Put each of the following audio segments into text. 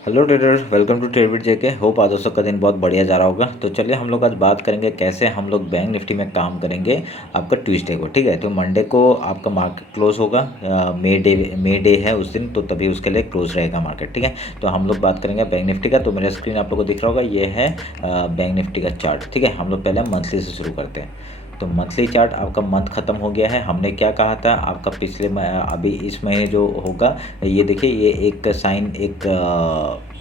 Hello trader, welcome to trade with JK. Hope आज दोस्तों का दिन बहुत बढ़िया जा रहा होगा। तो चलिए हम लोग आज बात करेंगे कैसे हम लोग बैंक निफ्टी में काम करेंगे आपका ट्यूसडे को। ठीक है, तो मंडे को आपका मार्केट क्लोज होगा। मे डे है उस दिन, तो तभी उसके लिए क्लोज रहेगा मार्केट। ठीक है, तो हम लोग बात करेंगे बैंक निफ्टी का। तो मेरा स्क्रीन आप लोग को दिख रहा होगा, ये है बैंक निफ्टी का चार्ट। ठीक है, हम लोग पहले मंथली से शुरू करते हैं। तो मंथली चार्ट आपका मंथ खत्म हो गया है। हमने क्या कहा था आपका पिछले अभी इस महीने जो होगा, ये देखिए, ये एक साइन एक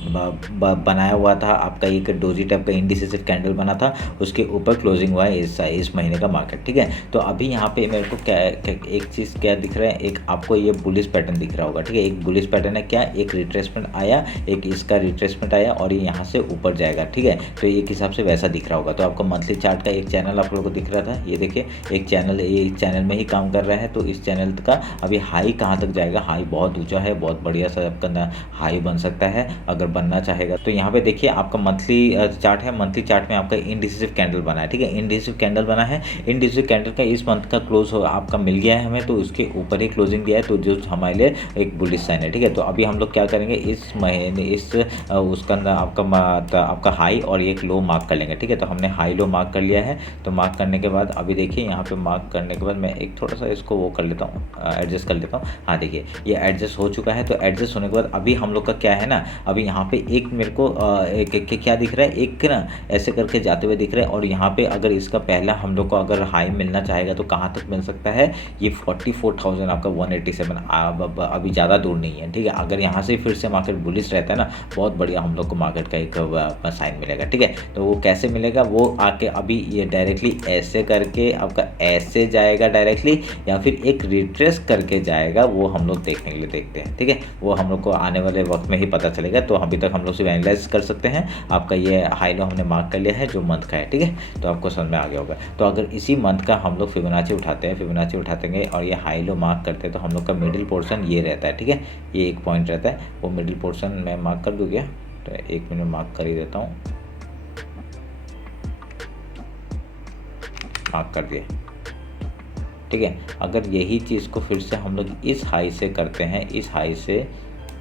बनाया हुआ था आपका, एक डोजी टाइप का इंडिसेसिव कैंडल बना था, उसके ऊपर क्लोजिंग हुआ है इस महीने का मार्केट। ठीक है, तो अभी यहाँ पे मेरे को एक चीज़ क्या दिख रहा है, एक आपको ये बुलिश पैटर्न दिख रहा होगा। ठीक है, एक बुलिश पैटर्न है, क्या एक रिट्रेसमेंट आया, एक इसका रिट्रेसमेंट आया और ये यहाँ से ऊपर जाएगा। ठीक है, तो एक हिसाब से वैसा दिख रहा होगा। तो आपको मंथली चार्ट का एक चैनल आप लोगों को दिख रहा था, ये देखिए एक चैनल, ये चैनल में ही काम कर रहा है। तो इस चैनल का अभी हाई कहाँ तक जाएगा, हाई बहुत ऊंचा है, बहुत बढ़िया सा आपका हाई बन सकता है अगर बनना चाहेगा। तो यहाँ पे देखिए आपका मंथली चार्ट है। मंथली चार्ट में आपका इंडिसिसिव कैंडल बना है। ठीक है, इंडिसिसिव कैंडल बना है। इंडिसिसिव कैंडल का इस मंथ का क्लोज आपका मिल गया है हमें, तो उसके ऊपर ही क्लोजिंग दिया है, तो जो हमारे लिए एक बुलिश साइन है। ठीक है, तो अभी हम लोग क्या करेंगे, इस महीने इस उसका आपका हाई और एक लो मार्क कर लेंगे। ठीक है, तो हमने हाई लो मार्क कर लिया है। तो मार्क करने के बाद अभी देखिए यहाँ पे मार्क करने के बाद मैं एक थोड़ा सा इसको वो कर लेता हूँ, एडजस्ट कर लेता हूँ। हाँ देखिए, ये एडजस्ट हो चुका है। तो एडजस्ट होने के बाद अभी हम लोग का क्या है ना, अभी यहाँ पे एक मेरे को क्या दिख रहा है, एक ना ऐसे करके जाते हुए दिख रहा है। और यहाँ पे अगर इसका पहला हम लोग को अगर हाई मिलना चाहेगा तो कहाँ तक मिल सकता है, ये 44,000 आपका 187। अभी ज़्यादा दूर नहीं है। ठीक है, अगर यहाँ से फिर से मार्केट बुलिश रहता है ना, बहुत बढ़िया हम लोग को मार्केट का एक साइन मिलेगा। ठीक है, तो वो कैसे मिलेगा, वो आके अभी ये डायरेक्टली ऐसे करके आपका ऐसे जाएगा डायरेक्टली, या फिर एक रिट्रेस करके जाएगा, वो हम लोग देखने के लिए देखते हैं। ठीक है, वो हम लोग को आने वाले वक्त में ही पता चलेगा। तो अभी तक हम लोग सिर्फ एनालाइज कर सकते हैं। आपका ये हाई लो हमने मार्क कर लिया है जो मंथ का है। ठीक है, तो आपको समझ में आ गया होगा। तो अगर इसी मंथ का हम लोग फिबोनाची उठाते हैं, फिबोनाची उठाते और ये हाई लो मार्क करते हैं, तो हम लोग का मिडिल पोर्शन ये रहता है। ठीक है, ये एक पॉइंट रहता है, वो मिडिल पोर्शन मैं मार्क कर दूँ क्या, तो 1 मिनट मार्क कर ही देता हूँ। मार्क कर दिया। ठीक है, अगर यही चीज़ को फिर से हम लोग इस हाई से करते हैं, इस हाई से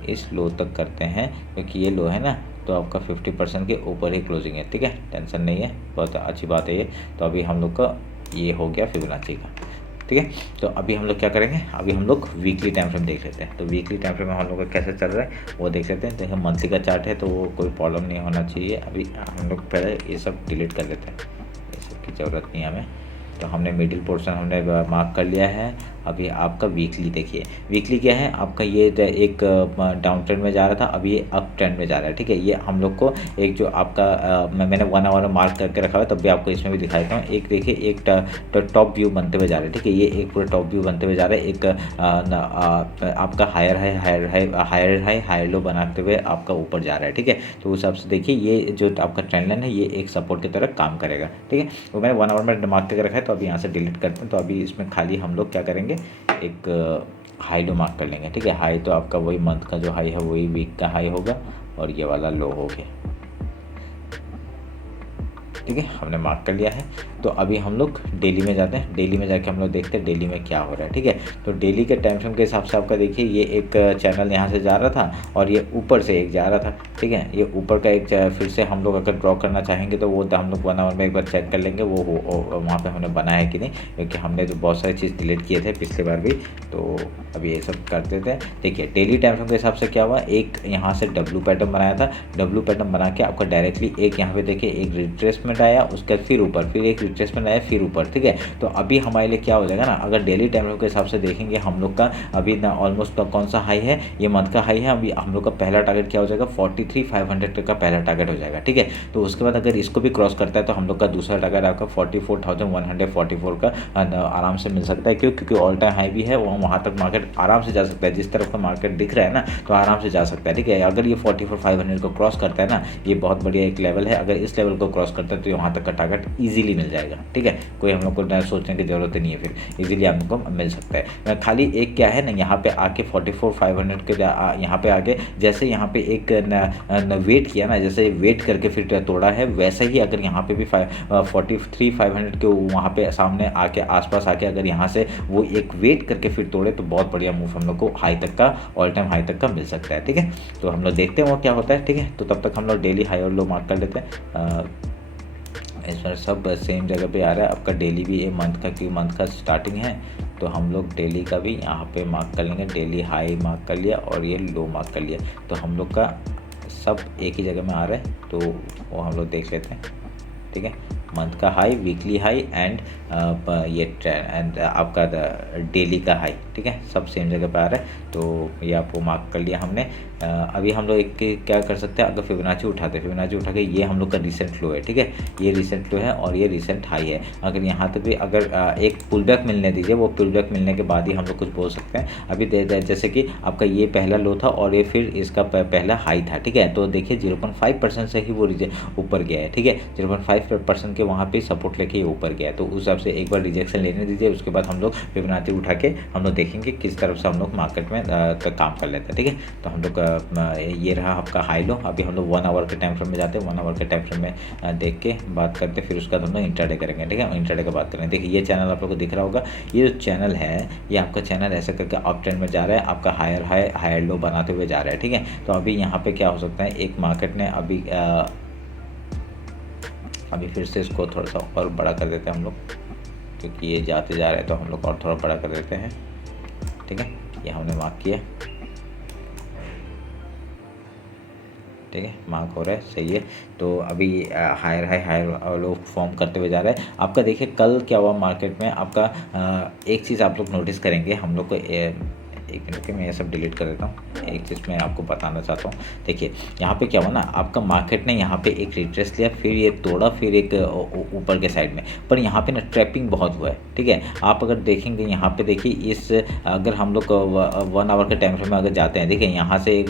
इस लो तक करते हैं, क्योंकि ये लो है ना, तो आपका 50% के ऊपर ही क्लोजिंग है। ठीक है, टेंशन नहीं है, बहुत अच्छी बात है ये। तो अभी हम लोग का ये हो गया फिबोनाची का। ठीक है, तो अभी हम लोग क्या करेंगे, अभी हम लोग वीकली टाइम फ्रेम देख लेते हैं। तो वीकली टाइम फ्रेम में हम लोग का कैसे चल रहा है वो देख लेते हैं। देखिए मंथली का चार्ट है, तो वो कोई प्रॉब्लम नहीं होना चाहिए। अभी हम लोग पहले ये सब डिलीट कर लेते हैं, ये सब की ज़रूरत नहीं है हमें। तो हमने मिडिल पोर्शन हमने मार्क कर लिया है। अभी आपका वीकली देखिए, वीकली क्या है आपका, ये एक डाउन ट्रेंड में जा रहा था, अभी ये अप ट्रेंड में जा रहा है। ठीक है, ये हम लोग को एक जो आपका मैंने 1 आवर में मार्क करके रखा है, तब भी आपको इसमें भी दिखा देता हूँ। एक देखिए, एक टॉप व्यू बनते हुए जा रहा है। ठीक है, ये एक पूरा टॉप व्यू बनते हुए जा रहा है। एक आपका हायर हायर लो बनाते हुए आपका ऊपर जा रहा है। ठीक है, तो उस हिसाब से देखिए, ये जो आपका ट्रेंड लाइन है, ये एक सपोर्ट की तरह काम करेगा। ठीक है, तो मैंने 1 आवर में मार्क करके रखा है, तो अभी यहाँ से डिलीट करते हैं। तो अभी इसमें खाली हम लोग क्या करेंगे, एक हाई लो मार्क कर लेंगे। ठीक है, हाई तो आपका वही मंथ का जो हाई है वही वीक का हाई होगा, और ये वाला लो हो गया। ठीक है, हमने मार्क कर लिया है। तो अभी हम लोग डेली में जाते हैं। डेली में जाके हम लोग देखते हैं डेली में क्या हो रहा है। ठीक है, तो डेली के टाइम फ्रेम के हिसाब से आपका देखिए, ये एक चैनल यहाँ से जा रहा था और ये ऊपर से एक जा रहा था। ठीक है, ये ऊपर का एक फिर से हम लोग अगर ड्रॉ करना चाहेंगे तो वो हम लोग 1 आवर में एक बार चेक कर लेंगे वो वहाँ पे हमने बना है कि नहीं, क्योंकि हमने तो बहुत सारी चीज़ डिलीट किए थे पिछली बार भी। तो अभी ये सब कर देते हैं। देखिए डेली टाइम फ्रेम के हिसाब से क्या हुआ, एक यहाँ से डब्लू पैटर्न बनाया था, डब्लू पैटर्न बना के आपका डायरेक्टली एक यहाँ पे देखिए एक रिट्रेसमेंट आया, उसके बाद फिर ऊपर, फिर एक रिट्रेसमेंट आया, फिर ऊपर। ठीक है, तो अभी हमारे लिए क्या हो जाएगा ना, अगर डेली टाइम फ्रेम के हिसाब से देखेंगे हम लोग का अभी ना ऑलमोस्ट कौन सा हाई है, ये मंथ का हाई है। अभी हम लोग का पहला टारगेट क्या हो जाएगा, 43,500 का पहला टारगेट हो जाएगा। ठीक है, तो उसके बाद अगर इसको भी क्रॉस करता है तो हम लोग का दूसरा टारगेट आपका 44,144 का आराम से मिल सकता है। क्यों, क्योंकि ऑल टाइम हाई भी है, वहाँ तक मार्केट आराम से जा सकता है। जिस तरफ का मार्केट दिख रहा है ना, तो आराम से जा सकता है। ठीक है, अगर ये 44,500 को क्रॉस करता है ना, ये बहुत बढ़िया एक लेवल है। अगर इस लेवल को क्रॉस करता है तो वहाँ तक का टारगेट ईजिली मिल जाएगा, ठीक है। कोई हम लोग को सोचने की ज़रूरत नहीं है, फिर ईजिली हम लोग को मिल सकता है। खाली एक क्या है ना, यहाँ पे आके 44,500 के यहाँ पे आके जैसे यहाँ पे एक वेट किया ना, जैसे वेट करके फिर तोड़ा है, वैसे ही अगर यहाँ पे भी 43,500 के वहाँ पे सामने आके आसपास आके अगर यहाँ से वो एक वेट करके फिर तोड़े तो बहुत बढ़िया मूव हम लोग को हाई तक का, ऑल टाइम हाई तक का मिल सकता है, ठीक है। तो हम लोग देखते हैं वो क्या होता है, ठीक है। तो तब तक हम लोग डेली हाई और लो मार्क कर लेते हैं। इस बार सब सेम जगह पे आ रहा है आपका डेली भी, ये मंथ का, क्योंकि मंथ का स्टार्टिंग है तो हम लोग डेली का भी यहाँ पे मार्क कर लेंगे। डेली हाई मार्क कर लिया और ये लो मार्क कर लिया, तो हम लोग का सब एक ही जगह में आ रहा है, तो वो हम लोग देख लेते हैं, ठीक है। मंथ का हाई, वीकली हाई एंड ये एंड आपका डेली का हाई, ठीक है, सब सेम जगह पे आ रहा है, तो ये आपको मार्क कर लिया हमने। अभी हम लोग एक क्या कर सकते हैं, अगर फिबोनाची उठाते हैं, फिबोनाची उठा के ये हम लोग का रिसेंट लो है, ठीक है, ये रिसेंट लो है और ये रिसेंट हाई है। अगर यहाँ तक भी अगर एक पुल बैक मिलने दीजिए, वो पुल बैक मिलने के बाद ही हम लोग कुछ बोल सकते हैं। अभी जैसे कि आपका ये पहला लो था और ये फिर इसका पहला हाई था, ठीक है। तो देखिए 0.5% से ही वो ऊपर गया है, ठीक है, 0.5% के वहाँ पे सपोर्ट लेके ये ऊपर गया है, तो उस हिसाब से एक बार रिजेक्शन लेने दीजिए। उसके बाद हम लोग फिबोनाची उठा के हम लोग देखेंगे किस तरफ से हम लोग मार्केट में काम कर लेते हैं, ठीक है। तो हम लोग ये रहा आपका हाई लो। अभी हम लोग 1 आवर के टाइम फ्रेम में जाते हैं, 1 आवर के टाइम फ्रेम में देख के बात करते हैं, फिर उसके बाद हम लोग इंट्राडे करेंगे, ठीक है। इंट्राडे का बात करेंगे। देखिए ये चैनल आप लोग को दिख रहा होगा, ये जो चैनल है ये आपका चैनल ऐसा करके अप ट्रेंड में जा रहा है, आपका हायर हाई हायर लो बनाते हुए जा रहा है, ठीक है। तो अभी यहाँ पे क्या हो सकता है, एक मार्केट ने अभी फिर से इसको थोड़ा सा और बड़ा कर देते हैं हम लोग, क्योंकि ये जाते जा रहे हैं, तो हम लोग और थोड़ा बड़ा कर देते हैं, ठीक है। ये हमने मार्क किया, ठीक है, मार्क हो रहा है, सही है। तो अभी higher high higher low form करते हुए जा रहा है आपका। देखिए कल क्या हुआ मार्केट में आपका, एक चीज़ आप लोग नोटिस करेंगे, हम लोग को एक मिनट के मैं ये सब डिलीट कर देता हूँ। एक चीज़ मैं आपको बताना चाहता हूँ, देखिए यहाँ पे क्या हुआ ना, आपका मार्केट ने यहाँ पे एक रिट्रेस लिया, फिर ये तोड़ा, फिर एक ऊपर के साइड में, पर यहाँ पे ना ट्रैपिंग बहुत हुआ है, ठीक है। आप अगर देखेंगे यहाँ पे, देखिए इस अगर हम लोग 1 आवर के टाइम फ्रेम में अगर जाते हैं, देखिए यहाँ से एक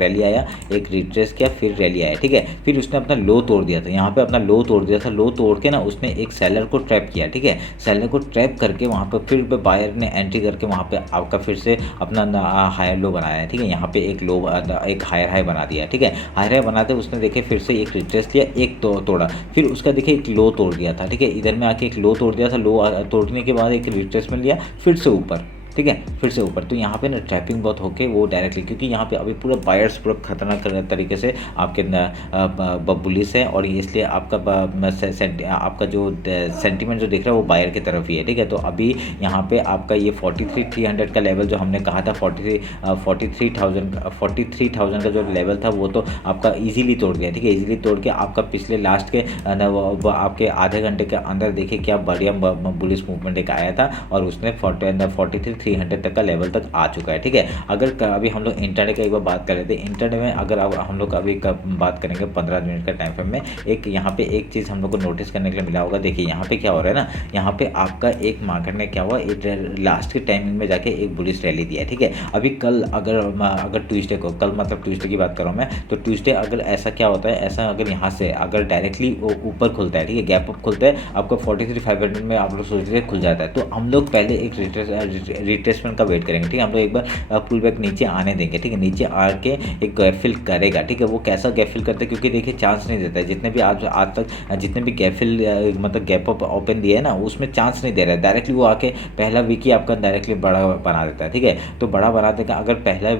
रैली आया, एक रिट्रेस किया, फिर रैली आया, ठीक है। फिर उसने अपना लो तोड़ दिया था, यहाँ पे अपना लो तोड़ दिया था, लो तोड़ के ना उसने एक सेलर को ट्रैप किया, ठीक है। सेलर को ट्रैप करके वहाँ पर फिर बायर ने एंट्री करके वहाँ पे आपका फिर से अपना हायर लो बनाया है, ठीक है। यहाँ पे एक लो एक हायर हाई बना दिया है, ठीक है। हायर हाई बनाते उसने देखे फिर से एक रिट्रेस लिया, एक तोड़ा, फिर उसका देखिए एक लो तोड़ दिया था, ठीक है। इधर में आके एक लो तोड़ दिया था, लो तोड़ने के बाद एक रिट्रेसमेंट लिया, फिर से ऊपर, ठीक है, फिर से ऊपर। तो यहाँ पे ना ट्रैपिंग बहुत होके वो डायरेक्टली, क्योंकि यहाँ पे अभी पूरा बायर्स पूरा खतरनाक तरीके से आपके बुलिश है, और इसलिए आपका जो सेंटीमेंट जो दिख रहा है वो बायर की तरफ ही है, ठीक है। तो अभी यहाँ पे आपका ये 43,300 का लेवल जो हमने कहा था, 43,000 का जो लेवल था वो तो आपका ईजिली तोड़ गया, ठीक है। ईजिली तोड़ के आपका पिछले लास्ट के आपके आधे घंटे के अंदर देखिए क्या बढ़िया बुलिश मूवमेंट एक आया था, और उसने 43,300 तक का लेवल तक आ चुका है, ठीक है। अगर अभी हम लोग इंटरडे का एक बार बात कर लेते हैं, इंटरडे में अगर हम लोग अभी बात करेंगे 15 मिनट का टाइम फ्रेम में, एक यहाँ पे एक चीज़ हम लोग को नोटिस करने के लिए मिला होगा। देखिए यहाँ पे क्या हो रहा है ना, यहाँ पे आपका एक मार्केट ने क्या हुआ, एक लास्ट के टाइमिंग में जाके एक बुलिश रैली दिया है, ठीक है। अभी कल अगर ट्यूसडे को, कल मतलब ट्यूसडे की बात कर रहा हूँ मैं, तो ट्यूसडे अगर ऐसा क्या होता है, ऐसा अगर यहाँ से अगर डायरेक्टली ऊपर खुलता है, ठीक है, गैप अप खुलता है, आपको 43,500 में आप लोग सोच रहे खुल जाता है, तो हम लोग पहले एक रिट्रेसमेंट का वेट करेंगे, ठीक है। हम लोग एक बार पुल बैक नीचे आने देंगे, ठीक है, नीचे आके एक गैप फिल करेगा, ठीक है। वो कैसा गैप फिल करता है, क्योंकि देखिए चांस नहीं देता है, जितने भी आज तक जितने भी गैप फिल मतलब गैप अप ओपन दिया है ना, उसमें चांस नहीं दे रहा है, डायरेक्टली वो आके पहला वीक ही आपका डायरेक्टली बड़ा बना देता है, ठीक है। तो बड़ा बना देगा, अगर पहला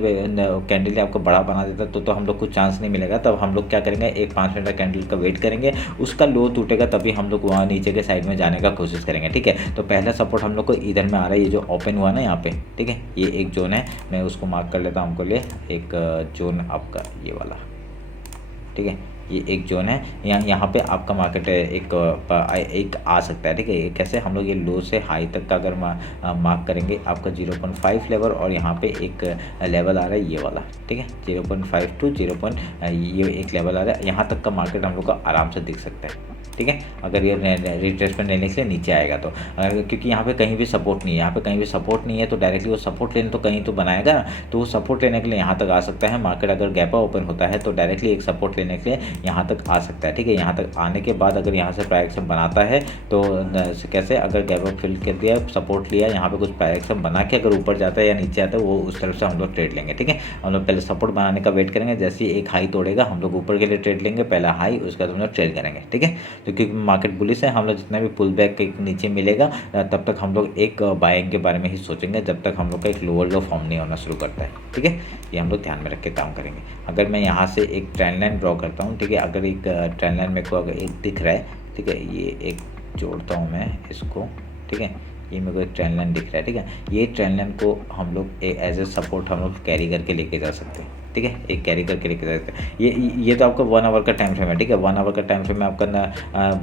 कैंडल आपको बड़ा बना देता है तो हम लोग को चांस नहीं मिलेगा। तब हम लोग क्या करेंगे, एक 5 मिनट का कैंडल का वेट करेंगे, उसका लो टूटेगा तभी हम लोग वहाँ नीचे के साइड में जाने का कोशिश करेंगे, ठीक है। तो पहला सपोर्ट हम लोग को इधर में आ रहा है, ये जो ओपन हुआ ना यहाँ पे, ठीक है, ये एक जोन है, मैं उसको मार्क कर लेता हूँ हमको लिए, एक जोन आपका ये वाला, ठीक है, ये एक जोन है, यहाँ पे आपका मार्केट एक आ सकता है, ठीक है। कैसे हम लोग ये लो से हाई तक का अगर मार्क करेंगे, आपका 0.5 लेवल, और यहाँ पे एक लेवल आ रहा है ये वाला, ठीक है, 0.5 टू 0. ये एक लेवल आ रहा है, यहाँ तक का मार्केट हम लोग का आराम से दिख सकता है, ठीक है, अगर ये रिट्रेसमेंट लेने के लिए नीचे आएगा तो। क्योंकि यहाँ पे कहीं भी सपोर्ट नहीं है, यहाँ पे कहीं भी सपोर्ट नहीं है, तो डायरेक्टली वो सपोर्ट लेने तो कहीं तो बनाएगा ना, तो वो सपोर्ट लेने के लिए यहाँ तक आ सकता है। मार्केट अगर गैप ओपन होता है तो डायरेक्टली एक सपोर्ट लेने के लिए यहाँ तक आ सकता है, ठीक है। यहाँ तक आने के बाद अगर यहाँ से प्राइस एक्शन बनाता है तो कैसे, अगर गैप अप फिल कर दिया, सपोर्ट लिया, यहाँ पे कुछ प्राइस एक्शन बना के अगर ऊपर जाता है या नीचे आता है, वो उस तरफ से हम लोग ट्रेड लेंगे, ठीक है। हम लोग पहले सपोर्ट बनाने का वेट करेंगे, जैसे ही एक हाई तोड़ेगा हम लोग ऊपर के लिए ट्रेड लेंगे, पहला हाई, उसके बाद हम लोग ट्रेड करेंगे, ठीक है। तो क्योंकि मार्केट बुलिश है, हम लोग जितना भी पुल बैक के नीचे मिलेगा तब तक हम लोग एक बाइंग के बारे में ही सोचेंगे, जब तक हम लोग का एक लोअर लो फॉर्म नहीं होना शुरू करता है, ठीक है। ये हम लोग ध्यान में रख के काम करेंगे। अगर मैं यहाँ से एक ट्रेंड लाइन ड्रॉ करता हूँ, ठीक है, अगर एक ट्रेंड लाइन मेरे को अगर एक दिख रहा है, ठीक है, ये एक जोड़ता हूँ मैं इसको, ठीक है, ये मेरे को एक ट्रेंड लाइन दिख रहा है, ठीक है। ये ट्रेंड लाइन को हम लोग एज ए सपोर्ट हम लोग कैरी करके लेके जा सकते हैं, ठीक है, एक कैरी करके लेके जा सकते हैं। ये तो आपका 1 आवर का टाइम फ्रेम है, ठीक है, 1 आवर का टाइम फ्रेम में आपका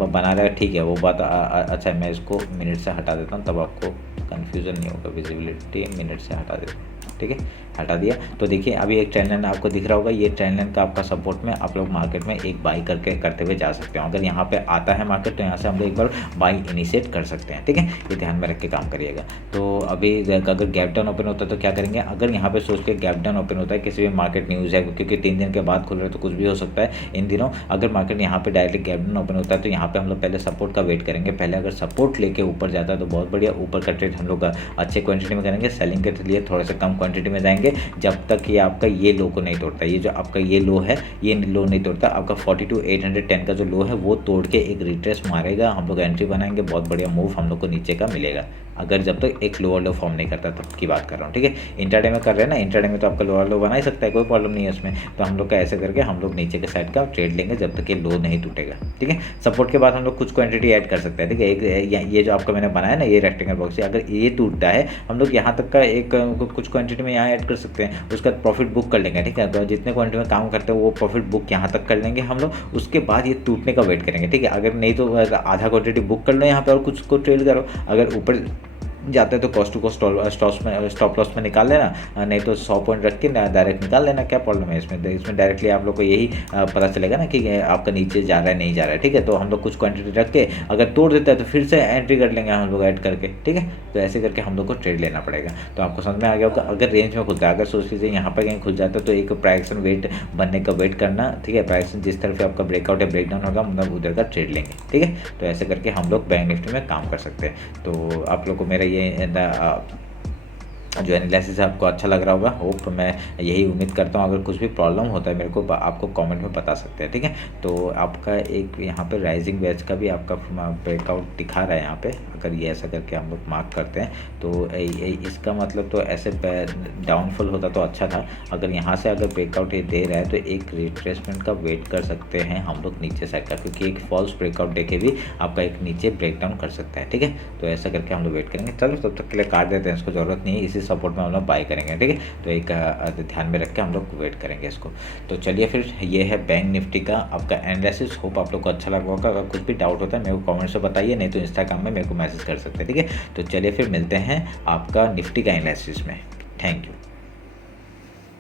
बना रहा है, ठीक है, वो बात अच्छा है। मैं इसको मिनट से हटा देता हूँ, तब आपको कन्फ्यूज़न नहीं होगा। विजिबिलिटी मिनट से हटा देता हूँ, ठीक है, हटा दिया। तो देखिए अभी एक ट्रेंड लाइन आपको दिख रहा होगा, ये ट्रेंड लाइन का आपका सपोर्ट में आप लोग मार्केट में एक बाई करते हुए जा सकते हो। अगर यहाँ पे आता है मार्केट तो यहाँ से हम लोग एक बार बाई इनिशिएट कर सकते हैं, ठीक है, ये ध्यान में रख के काम करिएगा। तो अभी अगर गैप डाउन ओपन होता है तो क्या करेंगे, अगर यहाँ पे सोच के गैप डाउन ओपन होता है, किसी भी मार्केट न्यूज़ है, क्योंकि 3 दिन के बाद खुल रहे तो कुछ भी हो सकता है इन दिनों। अगर मार्केट यहाँ पे डायरेक्टली गैप डाउन ओपन होता है तो यहाँ पे हम लोग पहले सपोर्ट का वेट करेंगे। पहले अगर सपोर्ट लेके ऊपर जाता है तो बहुत बढ़िया, ऊपर का ट्रेड हम लोग अच्छे क्वांटिटी में करेंगे, सेलिंग के लिए थोड़ा सा कम क्वांटिटी में जाएंगे, जब तक ये आपका ये लो को नहीं तोड़ता। ये जो आपका ये लो है, ये लो नहीं तोड़ता, आपका 42,810 का जो लो है वो तोड़ के एक रिट्रेस मारेगा, हम लोग एंट्री बनाएंगे, बहुत बढ़िया मूव हम लोग को नीचे का मिलेगा। अगर जब तक एक लोअर लो फॉर्म नहीं करता तब की बात कर रहा हूँ, ठीक है। इंट्राडे में कर रहे हैं ना, इंट्राडे में तो आपका लोअर लो बना ही सकता है, कोई प्रॉब्लम नहीं है उसमें। तो हम लोग का ऐसे करके हम लोग नीचे के साइड का ट्रेड लेंगे जब तक ये लो नहीं टूटेगा, ठीक है। सपोर्ट के बाद हम लोग कुछ क्वांटिटी ऐड कर सकते हैं, ठीक है। एक ये जो आपका मैंने बनाया ना, ये रेक्टेंगल बॉक्स, अगर ये टूटता है हम लोग यहाँ तक का एक कुछ क्वांटिटी में यहाँ ऐड कर सकते हैं, उसका प्रॉफिट बुक कर लेंगे, ठीक है। तो जितने क्वांटिटी में काम करते हैं वो प्रॉफिट बुक यहाँ तक कर लेंगे हम लोग, उसके बाद ये टूटने का वेट करेंगे, ठीक है। अगर नहीं तो आधा क्वांटिटी बुक कर लो यहाँ पे और कुछ को ट्रेड करो। अगर ऊपर जाते हैं तो cost to cost stop loss में निकाल लेना, नहीं तो 100 पॉइंट रख के डायरेक्ट निकाल लेना, क्या प्रॉब्लम है इसमें। इसमें डायरेक्टली आप लोग को यही पता चलेगा ना कि आपका नीचे जा रहा है नहीं जा रहा है, ठीक है। तो हम लोग कुछ क्वांटिटी रख के अगर तोड़ देता है तो फिर से एंट्री कर लेंगे हम लोग ऐड करके, ठीक है। तो ऐसे करके हम लोग को ट्रेड लेना पड़ेगा। तो आपको समझ में आ गया होगा। अगर रेंज में खुलता है, अगर सोच लीजिए यहाँ पर कहीं खुल जाता है तो एक प्राइस एक्शन वेट बनने का वेट करना, ठीक है। प्राइस एक्शन जिस तरफ आपका ब्रेकआउट या ब्रेकडाउन होगा मतलब उधर का ट्रेड लेंगे, ठीक है। तो ऐसे करके हम लोग बैंक निफ्टी में काम कर सकते हैं। तो आप लोग को मेरा ये जो एनालिसिस है आपको अच्छा लग रहा होगा, होप मैं यही उम्मीद करता हूँ। अगर कुछ भी प्रॉब्लम होता है मेरे को आपको कमेंट में बता सकते हैं, ठीक है। तो आपका एक यहाँ पे राइजिंग वेज का भी आपका ब्रेकआउट दिखा रहा है यहाँ पे, अगर ये ऐसा करके हम लोग मार्क करते हैं तो इसका मतलब तो ऐसे डाउनफॉल होता तो अच्छा था। अगर यहाँ से अगर ब्रेकआउट ये दे रहा है तो एक रिट्रेसमेंट का वेट कर सकते हैं हम लोग नीचे साइड का, क्योंकि एक फॉल्स ब्रेकआउट देके भी आपका एक नीचे ब्रेकडाउन कर सकता है, ठीक है। तो ऐसा करके हम लोग वेट करेंगे। चलो तब तक के लिए काट देते हैं, इसको ज़रूरत नहीं है, इसी सपोर्ट में हम लोग बाय करेंगे, ठीक है। तो एक ध्यान में रख के हम लोग वेट करेंगे इसको। तो चलिए फिर ये है बैंक निफ्टी का आपका एनालिसिस। होप आप लोग को अच्छा लगा होगा। अगर कुछ भी डाउट होता है मेरे को कमेंट्स में बताइए, नहीं तो इंस्टाग्राम में मेरे को मैसेज कर सकते हैं, ठीक है। तो चलिए फिर मिलते हैं आपका निफ्टी का एनालिसिस में। Thank you.